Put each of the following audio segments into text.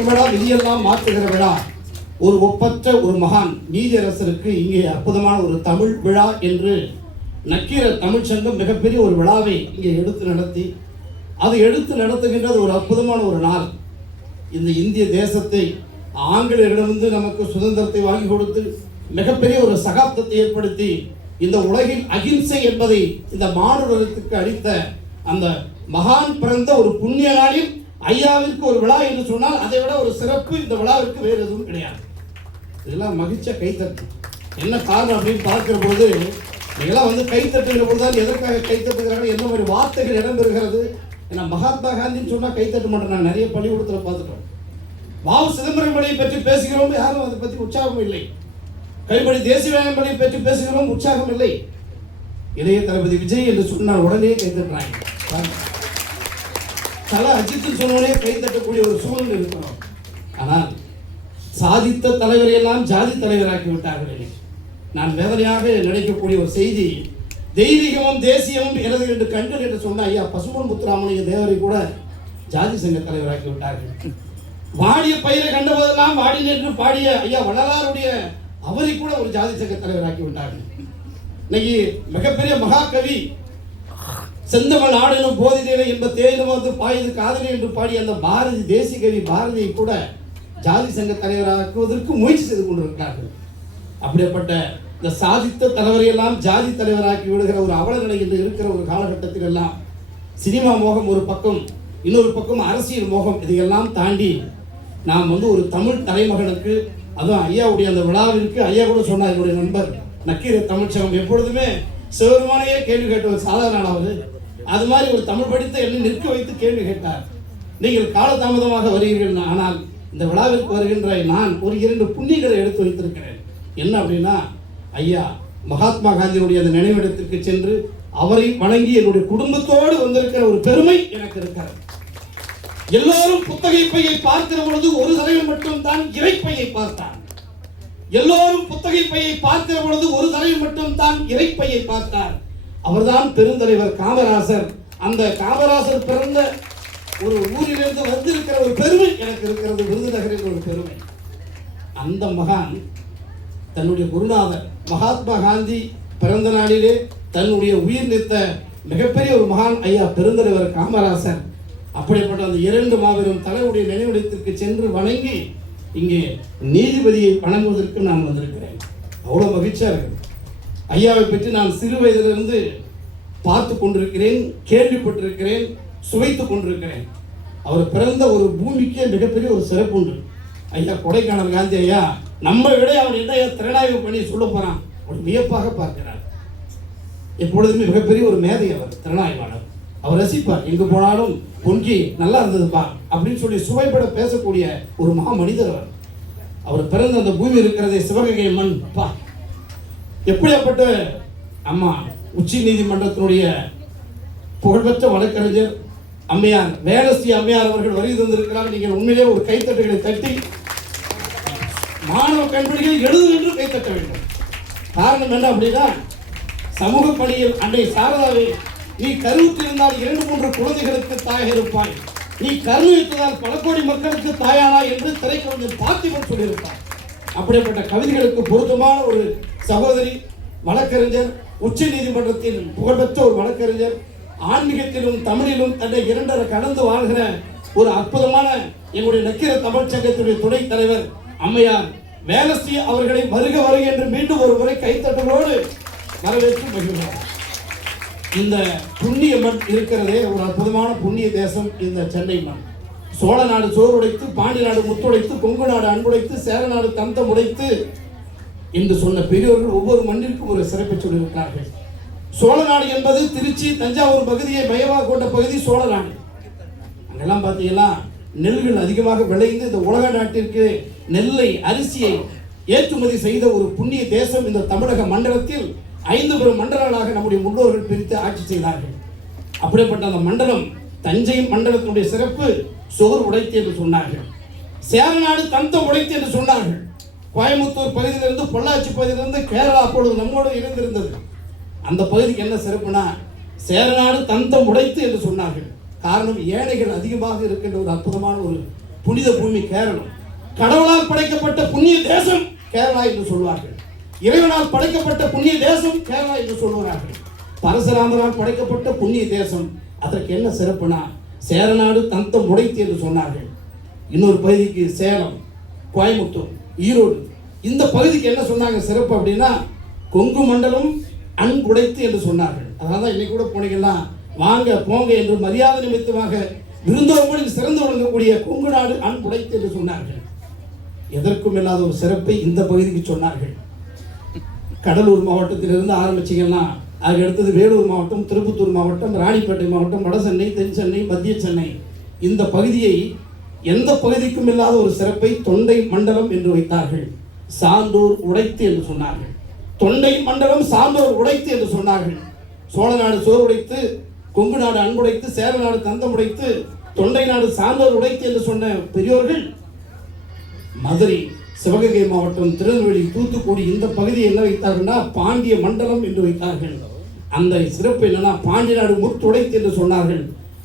பிறக்கும் விழா, விதியெல்லாம் மாற்றுகிற விழா. ஒரு ஒப்பற்ற ஒரு மகான் நீதியரசருக்கு இங்கே அற்புதமான ஒரு தமிழ் விழா என்று நக்கீரர் தமிழ் சங்கம் மிகப்பெரிய ஒரு விழாவை இங்கே எடுத்து நடத்துகின்றது ஒரு அற்புதமான ஒரு நாள். இந்த இந்திய தேசத்தை ஆங்கிலேயரிடமிருந்து நமக்கு சுதந்திரத்தை வாங்கி கொடுத்து மிகப்பெரிய ஒரு சகாப்தத்தை ஏற்படுத்தி இந்த உலகில் அகிம்சை என்பதை இந்த மானுடத்துக்கு அளித்த அந்த மகான் பிறந்த ஒரு புண்ணிய நாளில் ஐயாவிற்கு ஒரு விழா என்று சொன்னால் அதை விட ஒரு சிறப்பு இந்த விழாவிற்கு வேறு எதுவும் கிடையாது. இதெல்லாம் மகிழ்ச்சியா கைத்தட்டு. என்ன காரணம் அப்படின்னு பார்க்கிற பொழுது நீங்களாம் கைத்தட்டுகிற பொழுதுதான் எதற்காக கைத்தட்டுகிறாங்க, என்ன மாதிரி வார்த்தைகள் இடம்பெறுகிறது. ஏன்னா மகாத்மா காந்தின்னு சொன்னா கைத்தட்ட மாட்டேன். நான் நிறைய பள்ளிக்கூடத்தில் பார்த்துட்டோம். வாவு சிதம்பரம் பிள்ளையை பற்றி பேசுகிறோம், யாரும் அதை பற்றி உற்சாகம் இல்லை. கைப்படி தேசியவாதம் பிள்ளையை பற்றி பேசுகிறோம், உற்சாகம் இல்லை. இளைய தளபதி விஜய் என்று சொன்னால் உடனே கைத்தட்டுறாங்க. தல அஜித் சொன்னோடனே கைத்தட்டக்கூடிய ஒரு சூழல் இருக்கிறோம். ஆனால் சாதித்த தலைவரை எல்லாம் ஜாதி தலைவராக்கி விட்டார்கள். நான் வேதனையாக நினைக்கக்கூடிய ஒரு செய்தி, தெய்வீகமும் தேசியமும் எனது என்று கண்கள் என்று சொன்ன ஐயா பசும்பொன் முத்துராமலிங்க தேவரை கூட ஜாதி சங்க தலைவராக்கி விட்டார்கள். வாடிய பயிரை கண்டபோதெல்லாம் வாடி என்று பாடிய ஐயா வள்ளலாருடைய அவரை கூட ஒரு ஜாதி சங்க தலைவராக்கி விட்டார்கள். இன்னைக்கு மிகப்பெரிய மகாகவி செந்தமிழ் நாடெனும் போதிதேவை என்ப தேயிலும் பாயுது காதலி என்று பாடிய அந்த பாரதி தேசிய கவி பாரதியை கூட ஜாதி சங்க தலைவராக்குவதற்கு முயற்சி செய்து கொண்டிருக்கிறார்கள். அப்படிப்பட்ட இந்த சாதித்த தலைவரையெல்லாம் ஜாதி தலைவராக்கி விடுகிற ஒரு அவல நிலை என்று இருக்கிற ஒரு காலகட்டத்தில் எல்லாம் சினிமா மோகம் ஒரு பக்கம், இன்னொரு பக்கம் அரசியல் மோகம், இதையெல்லாம் தாண்டி நாம் ஒரு தமிழ் தலைமகனுக்கு, அதுவும் ஐயாவுடைய அந்த விழாவிற்கு ஐயா கூட சொன்னார், என்னுடைய நண்பர் நக்கீரர் தமிழ்ச்சங்கம் எப்பொழுதுமே சிவருமானையே கேள்வி கேட்டவர் சாதாரணாவது. அது மாதிரி ஒரு தமிழ் படித்த என்னை நிற்க வைத்து கேள்வி கேட்டார். நீங்கள் காலதாமதமாக வருகிறீர்கள், ஆனால் இந்த விழாவிற்கு வருகின்ற நான் ஒரு 2 புண்ணியங்களை எடுத்து வைத்திருக்கிறேன். என்ன அப்படின்னா, ஐயா மகாத்மா காந்தியினுடைய அந்த நினைவிடத்திற்கு சென்று அவரை வணங்கி என்னுடைய குடும்பத்தோடு வந்திருக்கிற ஒரு பெருமை எனக்கு இருக்கிறது. எல்லோரும் புத்தகை பையை பார்க்கிற பொழுது ஒரு தலைவன் மட்டும் தான் இறைப்பையை பார்த்தார். எல்லோரும் புத்தகை பையை பார்க்கிற பொழுது ஒரு தலைவன் மட்டும் தான் இறைப்பையை பார்த்தார். அவர்தான் பெருந்தலைவர் காமராசர். அந்த காமராசர் பிறந்த ஒரு ஊரிலிருந்து வந்திருக்கிற ஒரு பெருமை எனக்கு இருக்கிறது, விருதுநகரில் ஒரு பெருமை. அந்த மகான் தன்னுடைய குருநாதர் மகாத்மா காந்தி பிறந்த நாளிலே தன்னுடைய உயிர் நீத்த மிகப்பெரிய ஒரு மகான் ஐயா பெருந்தலைவர் காமராசர். அப்படிப்பட்ட அந்த 2 மாபெரும் தலைவருடைய நினைவிடத்திற்கு சென்று வணங்கி இங்கே நீதிபதியை வணங்குவதற்கு நான் வந்திருக்கிறேன். அவ்வளோ மகிழ்ச்சியாக இருக்கு. ஐயாவை பற்றி நான் சிறு வயதிலிருந்து பார்த்து கொண்டிருக்கிறேன், கேள்விப்பட்டிருக்கிறேன், சுவைத்துக் கொண்டிருக்கிறேன். அவர் பிறந்த ஒரு பூமிக்கே மிகப்பெரிய ஒரு சிறப்பு உண்டு. ஐயா கொடைக்கானல் காந்தி ஐயா நம்ம விட அவர் என்ன திறனாய்வு பண்ணி சொல்ல போறான் ஒரு வியப்பாக பார்க்கிறார். எப்பொழுதுமே மிகப்பெரிய ஒரு மேதை அவர், திறனாய்வாளர். அவர் ரசிப்பார், எங்கு போனாலும் பொங்கி நல்லா இருந்ததுப்பா அப்படின்னு சொல்லி சுவைப்பட பேசக்கூடிய ஒரு மகா மனிதர் அவர். அவர் பிறந்த அந்த பூமி இருக்கிறதே சிவகங்கை மண் பா, எப்படியாப்பட்ட அம்மா உச்ச நீதிமன்றத்தினுடைய புகழ்பெற்ற வழக்கறிஞர் அம்மையார் வேலஸ்ரீ அம்மையார் அவர்கள் வருகை தந்திருக்கிறார். நீங்கள் உண்மையிலே ஒரு கைத்தட்டுகளை தட்டி மாணவ கண்படிகள் எழுது என்று கைத்தட்ட வேண்டும். காரணம் என்ன அப்படின்னா, சமூக பணியில் அன்னை சாரதாவை, நீ கருவுற்றிருந்தால் 2-3 குழந்தைகளுக்கு தாயாக இருப்பாய், நீ கருவித்ததால் பல கோடி மக்களுக்கு தாயானா என்று திரைக்கவிஞர் பார்த்திபன் சொல்லியிருப்பார். அப்படிப்பட்ட கவிதைகளுக்கு பொருத்தமான ஒரு சகோதரி, வழக்கறிஞர், உச்ச நீதிமன்றத்தில் புகழ்பெற்ற ஒரு வழக்கறிஞர், ஆன்மீகத்திலும் தமிழிலும் தன்னை 2 கடந்து வாழ்கிற ஒரு அற்புதமான எங்களுடைய நக்கீரர் தமிழ் சங்கத்தினுடைய துணைத் தலைவர் அம்மையார் வேலஸ்ரீ அவர்களை வருக வருக என்று மீண்டும் ஒரு முறை கைத்தட்டலோடு வரவேற்று மகிழ்ந்தார். இந்த புண்ணிய மண் இருக்கிறதே ஒரு அற்புதமான புண்ணிய தேசம் இந்த சென்னை மண். சோழ நாடு சோறுடைத்து, பாண்டி நாடு முத்துடைத்து, கொங்கு நாடு அன்புடைத்து, சேர நாடு தந்தம் உடைத்து என்று சொன்ன பெரியோர்கள் ஒவ்வொரு மண்ணிற்கும் ஒரு சிறப்பை சொல்லியிருக்கிறார்கள். சோழ நாடு என்பது திருச்சி தஞ்சாவூர் பகுதியை மையமாக கொண்ட பகுதி சோழ நாடு. அங்கெல்லாம் பார்த்தீங்கன்னா நெல்கள் அதிகமாக விளைந்து இந்த உலக நாட்டிற்கு நெல்லை, அரிசியை ஏற்றுமதி செய்த ஒரு புண்ணிய தேசம் இந்த தமிழக மண்டலத்தில் 5 பெரும் மண்டலங்களாக நம்முடைய முன்னோர்கள் பிரித்து ஆட்சி செய்தார்கள். அப்படிப்பட்ட அந்த மண்டலம், தஞ்சை மண்டலத்தினுடைய சிறப்பு சோறு உடைத்து என்று சொன்னார்கள். சேரநாடு தந்தம் உடைத்து என்று சொன்னார்கள். கோயம்புத்தூர் பகுதியிலிருந்து, பொள்ளாச்சி பகுதியிலிருந்து கேரளா அப்பொழுது நம்மோடு இணைந்திருந்தது. அந்த பகுதிக்கு என்ன சிறப்புனா, சேரநாடு தந்தம் உடைத்து என்று சொன்னார்கள். காரணம், ஏழைகள் அதிகமாக இருக்கின்ற ஒரு அற்புதமான ஒரு புனித பூமி கேரளம். கடவுளால் படைக்கப்பட்ட புண்ணிய தேசம் கேரளா என்று சொல்வார்கள். இறைவனால் படைக்கப்பட்ட புண்ணிய தேசம் கேரளா என்று சொல்வார்கள். பரசுராமரால் படைக்கப்பட்ட புண்ணிய தேசம். அதற்கு என்ன சிறப்புனா சேரநாடு தந்தம் உடைத்து என்று சொன்னார்கள். இன்னொரு பகுதிக்கு சேலம், கோயம்புத்தூர், ஈரோடு, இந்த பகுதிக்கு என்ன சொன்னாங்க சிறப்பு அப்படின்னா கொங்கு மண்டலம் அன்புடைத்து என்று சொன்னார்கள். அதனால தான் இன்னைக்கு கூட போனீங்கன்னா வாங்க போங்க என்று மரியாதை நிமித்தமாக விருந்தோம்பலில் சிறந்து விளங்கக்கூடிய கொங்கு நாடு அன்புடைத்து என்று சொன்னார்கள். எதற்கும் இல்லாத ஒரு சிறப்பை இந்த பகுதிக்கு சொன்னார்கள். கடலூர் மாவட்டத்திலிருந்து ஆரம்பிச்சிங்கன்னா அதுக்கு அடுத்தது வேலூர் மாவட்டம், திருப்பத்தூர் மாவட்டம், ராணிப்பேட்டை மாவட்டம், வட சென்னை, தென் சென்னை, மத்திய சென்னை, இந்த பகுதியை எந்த பகுதிக்கும் இல்லாத ஒரு சிறப்பை தொண்டை மண்டலம் என்று வைத்தார்கள். சான்றோர் உடைத்து என்று சொன்னார்கள். தொண்டை மண்டலம் சான்றோர் உடைத்து என்று சொன்னார்கள். சோழ நாடு சோறு உடைத்து, கொங்கு நாடு அன்புடைத்து, சேர நாடு தந்தம் உடைத்து, தொண்டை நாடு சான்றோர் உடைத்து என்று சொன்ன பெரியோர்கள் மதுரை, சிவகங்கை மாவட்டம், திருநெல்வேலி, தூத்துக்குடி இந்த பகுதியை என்ன வைத்தார்கள்னா பாண்டிய மண்டலம் என்று வைத்தார்கள். அந்த சிறப்பு என்னன்னா பாண்டிய நாடு முத்துடைத்து என்று சொன்னார்கள்.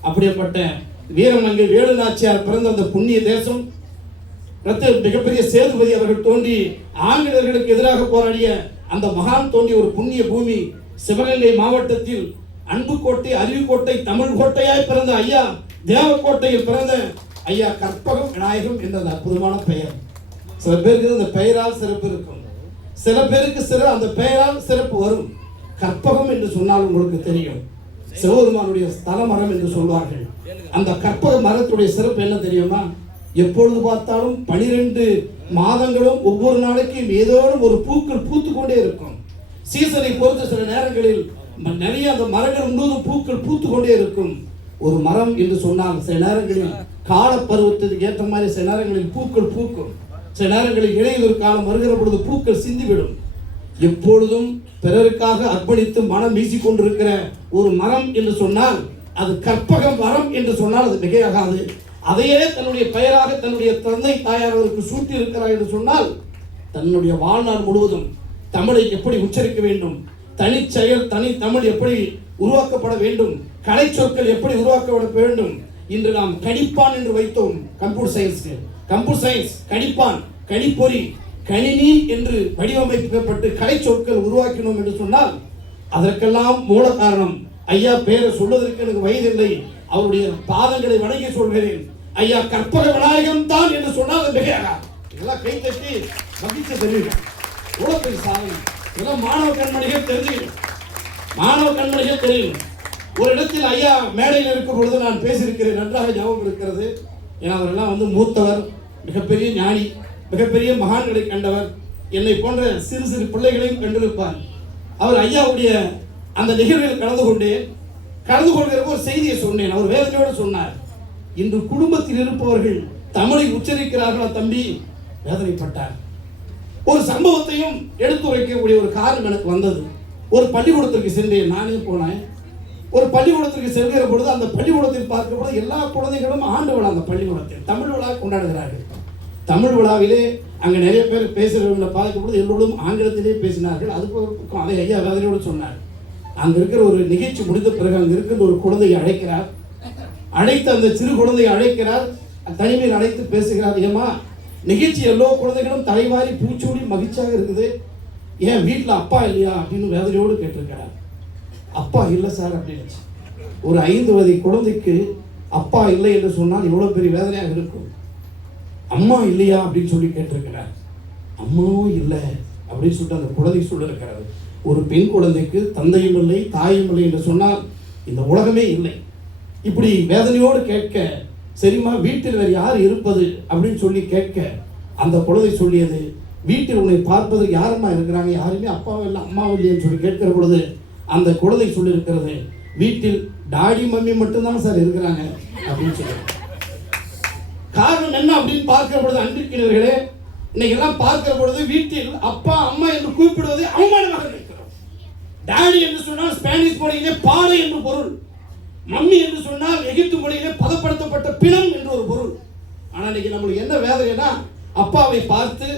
அப்படிப்பட்ட வீரமங்கை வேலு நாச்சியார் பிறந்த அந்த புண்ணிய தேசம், மிகப்பெரிய சேதுபதி அவர்கள் தோன்றி ஆங்கிலேயர்களுக்கு எதிராக போராடிய அந்த மகான் தோன்றிய ஒரு புண்ணிய பூமி சிவகங்கை மாவட்டத்தில் அன்புக்கோட்டை, அருவிக்கோட்டை, தமிழ் கோட்டையாய் பிறந்த ஐயா தேவக்கோட்டையில் பிறந்த ஐயா கற்பகம் விநாயகம் என்ற அற்புதமான பெயர். சில பேருக்கு அந்த பெயரால் சிறப்பு இருக்கும், சில பேருக்கு அந்த பெயரால் சிறப்பு வரும். கற்பகம் என்று சொன்னால் உங்களுக்கு தெரியும், சிவபெருமானுடைய ஸ்தல மரம் என்று சொல்வார்கள். அந்த கற்பக மரத்துடைய சிறப்பு என்ன தெரியுமா? எப்பொழுது பார்த்தாலும் 12 மாதங்களும் ஒவ்வொரு நாளைக்கும் ஏதோனும் ஒரு பூக்கள் பூத்து கொண்டே இருக்கும். சீசனை பொறுத்து சில நேரங்களில் நிறைய அந்த மரங்கள் முழுவதும் பூக்கள் பூத்து கொண்டே இருக்கும். ஒரு மரம் என்று சொன்னால் சில நேரங்களில் கால பருவத்துக்கு ஏற்ற மாதிரி சில நேரங்களில் பூக்கள் பூக்கும், சில நேரங்களில் இளையுதிர் காலம் வருகிற பொழுது பூக்கள் சிந்திவிடும். எப்பொழுதும் பிறருக்காக அர்ப்பணித்து மனம் வீசிக்கொண்டிருக்கிற ஒரு மரம் என்று சொன்னால் அது கற்பக மரம் என்று சொன்னால் அது மிகையாகாது. அதையே தன்னுடைய பெயராக தன்னுடைய தந்தை தாயார் அவருக்கு சூட்டி இருக்கிறார் என்று சொன்னால் தன்னுடைய வாழ்நாள் முழுவதும் தமிழை எப்படி உச்சரிக்க வேண்டும், தனி செயல் தனி தமிழ் எப்படி உருவாக்கப்பட வேண்டும், கலை சொற்கள் எப்படி உருவாக்கப்பட வேண்டும். இன்று நாம் கணிப்பான் என்று வைத்தோம். கம்ப்யூட்டர் சயின்ஸ் கணிப்பான், கணிப்பொறி, கணினி என்று வடிவமைக்கப்பட்டு கலை சொற்கள் உருவாக்கினோம் என்று சொன்னால் அதற்கெல்லாம் மூல காரணம் ஐயா பெயரை சொல்வதற்கு எனக்கு வயதில்லை, அவருடைய பாதங்களை வணங்கி சொல்கிறேன், ஐயா கற்பக விநாயகம் தான் என்று சொன்னால் இதெல்லாம் கை தட்டி மகிழ்ச்சி தெரியும். உலகத்தில் சாதனை இதெல்லாம் மாணவ கண்மணிகள் தெரிஞ்சுக்கணும், மாணவ கண்மணிகள் தெரியும். ஒரு இடத்தில் ஐயா மேடையில் இருக்கும் பொழுது நான் பேசியிருக்கிறேன், நன்றாக ஞாபகம் இருக்கிறது. ஏன்னா அவரெல்லாம் மூத்தவர், மிகப்பெரிய ஞானி, மிகப்பெரிய மகான்களை கண்டவர், என்னை போன்ற சிறு சிறு பிள்ளைகளையும் கண்டிருப்பார். அவர் ஐயாவுடைய அந்த நிகழ்வில் கலந்து கொள்கிற ஒரு செய்தியை சொன்னேன். அவர் வேதனையோடு சொன்னார், இன்று குடும்பத்தில் இருப்பவர்கள் தமிழை உச்சரிக்கிறார்களா தம்பி? வேதனைப்பட்டார். ஒரு சம்பவத்தையும் எடுத்துரைக்கக்கூடிய ஒரு காரணம் எனக்கு வந்தது. ஒரு பள்ளிக்கூடத்திற்கு சென்றேன், நானே போனேன். ஒரு பள்ளிக்கூடத்திற்கு செல்கிற பொழுது அந்த பள்ளிக்கூடத்தில் பார்க்கிற பொழுது எல்லா குழந்தைகளும் ஆண்டு விழா, அந்த பள்ளிக்கூடத்தில் தமிழ் விழா கொண்டாடுகிறார்கள். தமிழ் விழாவிலே அங்கே நிறைய பேர் பேசுகிறவங்களை பார்க்கும் பொழுது எல்லோரும் ஆங்கிலத்திலே பேசினார்கள். அதுக்கு ஒரு பக்கம் அதை ஐயா வேதனையோடு சொன்னார். அங்கே இருக்கிற ஒரு நிகழ்ச்சி முடிந்த பிறகு அங்கே இருக்கிற ஒரு குழந்தையை அழைக்கிறார். அழைத்து அந்த சிறு குழந்தையை அழைக்கிறார், தனிமையில் அழைத்து பேசுகிறார். ஏமா நிகழ்ச்சி எல்லா குழந்தைகளும் தலைவாரி பூச்சூடி மகிழ்ச்சியாக இருக்குது, ஏன் வீட்டில் அப்பா இல்லையா அப்படின்னு வேதனையோடு கேட்டிருக்கிறார். அப்பா இல்லை சார் அப்படின்னு. ஒரு 5 வயது குழந்தைக்கு அப்பா இல்லை என்று சொன்னால் எவ்வளோ பெரிய வேதனையாக இருக்கும். அம்மா இல்லையா அப்படின்னு சொல்லி கேட்டிருக்கிறார். அம்மாவும் இல்லை அப்படின்னு சொல்லிட்டு அந்த குழந்தை சொல்லியிருக்கிறார். ஒரு பெண் குழந்தைக்கு தந்தையும் இல்லை தாயும் இல்லை என்று சொன்னால் இந்த உலகமே இல்லை. இப்படி வேதனையோடு கேட்க, சரிம்மா வீட்டில் வேறு யார் இருப்பது அப்படின்னு சொல்லி கேட்க, அந்த குழந்தை சொல்லியது, வீட்டில் உன்னை பார்ப்பதற்கு யாரம்மா இருக்கிறாங்க, யாருமே அப்பாவும் இல்லை அம்மாவும் இல்லைன்னு சொல்லி கேட்கிற பொழுது அந்த குழந்தை சொல்லியிருக்கிறது, வீட்டில் டாடி மம்மி மட்டும்தான் சார் இருக்கிறாங்க அப்படின்னு சொல்லி. காரணம் என்ன அப்படின்னு பார்க்கிற பொழுது அன்பிற்கினர்களே, இன்னைக்கு எல்லாம் பார்க்கிற பொழுது வீட்டில் அப்பா அம்மா என்று கூப்பிடுவதை அவமானமாக இருக்கிறோம். டாடி என்று சொன்னால் ஸ்பானிஷ் மொழியிலே பாறை என்று பொருள், மம்மி என்று சொன்னால் எகிப்து மொழியிலே பதப்படுத்தப்பட்ட பிணம் என்று ஒரு பொருள். ஆனால் இன்னைக்கு நம்மளுக்கு என்ன வேதனைனா, அப்பாவை பார்த்து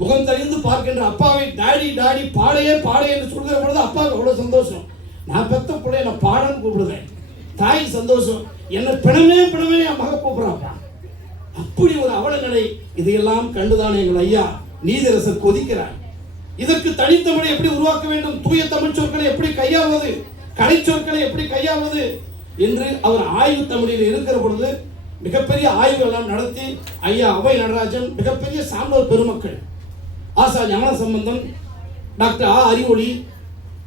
முகம் தெரிந்து பார்க்கின்ற அப்பாவை டாடி டாடி பாடையே பாடை என்று சொல்கிற பொழுது அப்பாவுக்கு அவ்வளோ சந்தோஷம். நான் பெத்த பிள்ளைய நான் பாடன்னு கூப்பிடுவேன், தாய் சந்தோஷம். என்ன பிணமே பிணமே என் மக கூப்பிட்றாப்பா. அப்படி ஒரு அவல நிலை. இதையெல்லாம் கண்டுதான் எங்கள் ஐயா நீதியரசர் கொதிக்கிறார். இதற்கு தனித்தமிழை எப்படி உருவாக்க வேண்டும், தூய தமிழ் சொற்களை எப்படி கையாள்வது, கலை சொற்களை எப்படி கையாள்வது என்று அவர் ஆய்வு தமிழில் இருக்கிற பொழுது மிகப்பெரிய ஆய்வு எல்லாம் நடத்தி ஐயா அவை நடராஜன், மிகப்பெரிய சான்றோர் பெருமக்கள், ஆசா ஞான சம்பந்தம், டாக்டர் ஆ அறிவொளி,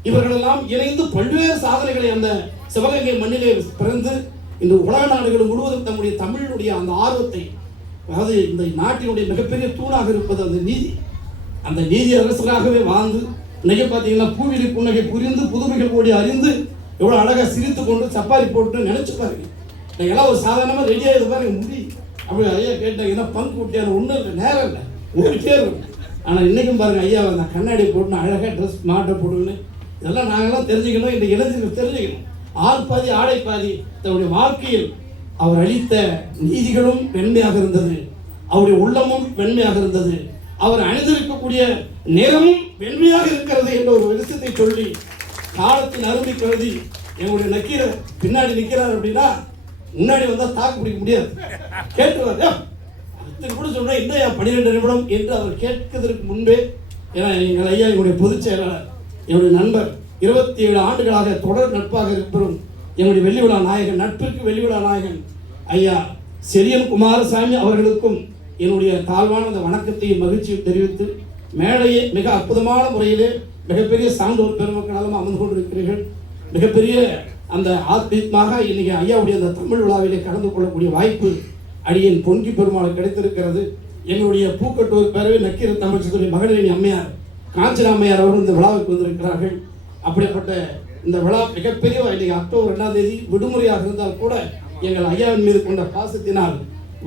இவர்களெல்லாம் இணைந்து பல்வேறு சாதனைகளை அந்த சிவகங்கை மண்ணிலே பிறந்து இன்று உலக நாடுகள் முழுவதும் தம்முடைய தமிழினுடைய அந்த ஆர்வத்தை, அதாவது இந்த நாட்டினுடைய மிகப்பெரிய தூணாக இருப்பது அந்த நீதி, அந்த நீதி அரசராகவே வாழ்ந்து இன்னைக்கு பார்த்தீங்கன்னா பூவிலி புன்னகை புரிந்து புதுமைகள் ஓடி அறிந்து எவ்வளோ அழகாக சிரித்து கொண்டு சப்பாரி போட்டு நினைச்சு பாருங்க. எல்லாம் ஒரு சாதாரணமாக ரெடி ஆகிது பாருங்க முடி. அப்படி ஐயா கேட்டாங்கன்னா பங்கு கூட்டியான ஒன்றும் இல்லை, நேரம் இல்லை, ஓடிட்டே இருக்கும். ஆனால் இன்றைக்கும் பாருங்கள் ஐயா அந்த கண்ணாடி போட்டுன்னு அழகாக ட்ரெஸ் மாட்டை போட்டுன்னு இதெல்லாம் நாங்கள்லாம் தெரிஞ்சுக்கணும். இந்த இளைஞர்கள் தெரிஞ்சுக்கணும். ஆள் பாதி ஆடை பாதி. தன்னுடைய வாழ்க்கையில் அவர் அளித்த நீதிகளும் வெண்மையாக இருந்தது, அவருடைய உள்ளமும் வெண்மையாக இருந்தது, அவர் அணிந்திருக்கக்கூடிய நிறமும் வெண்மையாக இருக்கிறது என்ற ஒரு விஷயத்தை சொல்லி காலத்தின் அருமை கருதி எங்களுடைய நக்கீர பின்னாடி நிற்கிறார் அப்படின்னா முன்னாடி வந்தால் தாக்கு பிடிக்க முடியாது. கேட்டுவார் கூட சொல்றேன் இன்னும் 12 நிமிடம் என்று அவர் கேட்கிறதுக்கு முன்பே, ஏன்னா எங்கள் ஐயா எங்களுடைய பொதுச் செயலாளர், என்னுடைய நண்பர், 27 ஆண்டுகளாக தொடர் நட்பாக இருப்பதும் என்னுடைய வெள்ளி விழா நாயகன், நட்பிற்கு வெள்ளி விழா நாயகன் ஐயா செரியன் குமாரசாமி அவர்களுக்கும் என்னுடைய தாழ்வான அந்த வணக்கத்தையும் மகிழ்ச்சியும் தெரிவித்து, மேடையே மிக அற்புதமான முறையிலே மிகப்பெரிய சான்றோர் பெருமக்களாலும் அமர்ந்து கொண்டிருக்கிறீர்கள். மிகப்பெரிய அந்த ஆத்மீகமாக இன்னைக்கு ஐயாவுடைய அந்த தமிழ் விழாவிலே கலந்து கொள்ளக்கூடிய வாய்ப்பு அடியேன் பொங்கி பெருமாள் கிடைத்திருக்கிறது. எங்களுடைய பூக்கட்டூர் பேரவை நக்கீர தமிழ்ச்சத்துடைய மகளிரணி அம்மையார் காஞ்சனா அம்மையார் அவர்கள் இந்த விழாவுக்கு வந்திருக்கிறார்கள். அப்படிப்பட்ட இந்த விழா மிகப்பெரிய இன்னைக்கு அக்டோபர் 2ஆம் தேதி விடுமுறையாக இருந்தால் கூட எங்கள் ஐயாவின் மீது கொண்ட பாசத்தினால்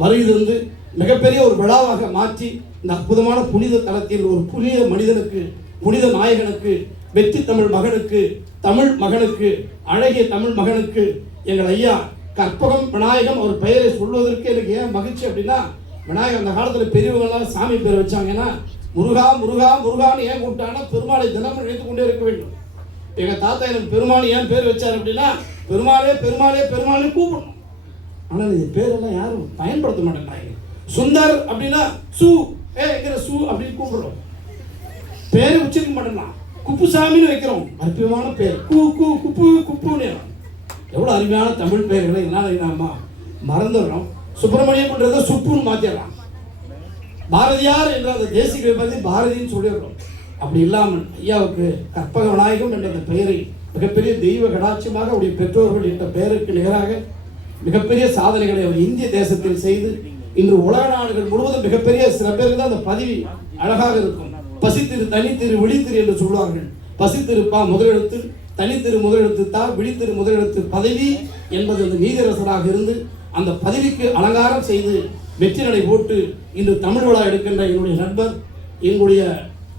வருகிறது மிகப்பெரிய ஒரு விழாவாக மாற்றி இந்த அற்புதமான புனித தலத்தில் ஒரு புனித மனிதனுக்கு, புனித நாயகனுக்கு, வெற்றி தமிழ் மகனுக்கு, தமிழ் மகனுக்கு, அழகிய தமிழ் மகனுக்கு எங்கள் ஐயா கற்பகம் விநாயகம் அவர் பெயரை சொல்வதற்கு எனக்கு ஏன் மகிழ்ச்சி அப்படின்னா, விநாயகர் அந்த காலத்தில் பெரியவங்களாம் சாமி பேர் வச்சாங்கன்னா முருகா முருகா முருகான்னு ஏன் கூப்பிட்டாங்கன்னா பெருமாளை தினமும் நினைத்து கொண்டே இருக்க வேண்டும். எங்கள் தாத்தா எனக்கு பெருமாள் ஏன் பேர் வச்சார் அப்படின்னா பெருமாளே பெருமாளே பெருமாளே கூப்பிடணும். ஆனால் இது பேரெல்லாம் யாரும் பயன்படுத்த மாட்டேங்கிறாங்க. சுந்தர் அப்படின்னா சு ஏங்கிற சு அப்படின்னு கூப்பிடுறோம், பேரை உச்சரிக்க மாட்டேங்கலாம். குப்புசாமின்னு வைக்கிறோம், அற்புதமான பேர். கூ கூ குப்பு குப்புன்னு எவ்வளோ அருமையான தமிழ் பெயர்களை எல்லாம் நாம மறந்துடுறோம். சுப்பிரமணியம்ன்றதை சுப்புன்னு மாற்றிடலாம். பாரதியார் என்ற அந்த தேசிய பற்றி பாரதின்னு சொல்லிடுறோம். அப்படி இல்லாமல் ஐயாவுக்கு கற்பக விநாயகம் என்ற அந்த பெயரை மிகப்பெரிய தெய்வ கடாட்சியமாக அவருடைய பெற்றோர்கள் என்ற பெயருக்கு நிகராக மிகப்பெரிய சாதனைகளை அவர் இந்திய தேசத்தில் செய்து இன்று உலக நாடுகள் முழுவதும் மிகப்பெரிய சில பேருக்கு தான் அந்த பதவி அழகாக இருக்கும். பசித்திரு தனித்திரு விழித்திரு என்று சொல்வார்கள். பசித்திருப்பா முதலெழுத்து, தனித்திரு முதலெழுத்து தா, விழித்திரு முதலெழுத்து பதவி என்பது அந்த நீதியரசராக இருந்து அந்த பதவிக்கு அலங்காரம் செய்து வெற்றி நடை போட்டு இன்று தமிழ் விழா எடுக்கின்ற என்னுடைய நண்பர், எங்களுடைய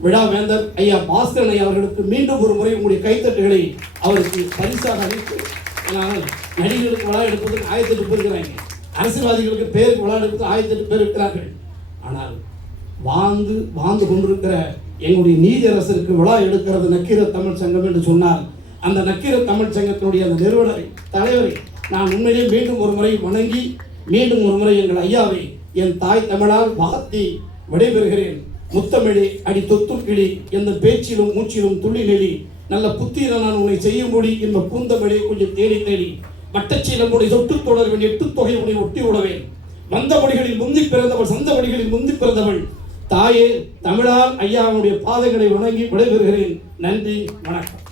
விழா வேந்தர் ஐயா பாஸ்கரன் ஐயா அவர்களுக்கு மீண்டும் ஒரு முறை உங்களுடைய கைத்தட்டுகளை அவருக்கு பரிசாக அளித்து, நடிகர்களுக்கு விழா எடுப்பதற்கு 1008 பேர் இருக்கிறாங்க, அரசியல்வாதிகளுக்கு பேருக்கு விழா எடுப்பது 1008 பேர் இருக்கிறார்கள். ஆனால் வாழ்ந்து கொண்டிருக்கிற எங்களுடைய நீதியரசருக்கு விழா எடுக்கிறது நக்கீர தமிழ் சங்கம் என்று சொன்னால், அந்த நக்கீர தமிழ் சங்கத்தினுடைய அந்த நிறுவனரை தலைவரை நான் உண்மையிலே மீண்டும் ஒரு முறை வணங்கி மீண்டும் ஒரு முறை எங்கள் ஐயாவை என் தாய் தமிழால் வாழ்த்தி விடைபெறுகிறேன். முத்தமிழே அடி தொத்துக்கிளி எந்த பேச்சிலும் மூச்சிலும் துள்ளி நெளி நல்ல புத்திர நான் உன்னை செய்யும்படி இந்த பூந்தமிழே கொஞ்சம் தேடி தேடி வட்டச்சீலம் உடைய தொட்டு தொடர்வேன், 8 தொகை உன்னை ஒட்டி விடவேன். வந்த மொழிகளில் முந்தி பிறந்தவள், சந்த மொழிகளில் முந்தி பிறந்தவள் தாயே தமிழால் ஐயாவுடைய பாதைகளை வணங்கி விடைபெறுகிறேன். நன்றி, வணக்கம்.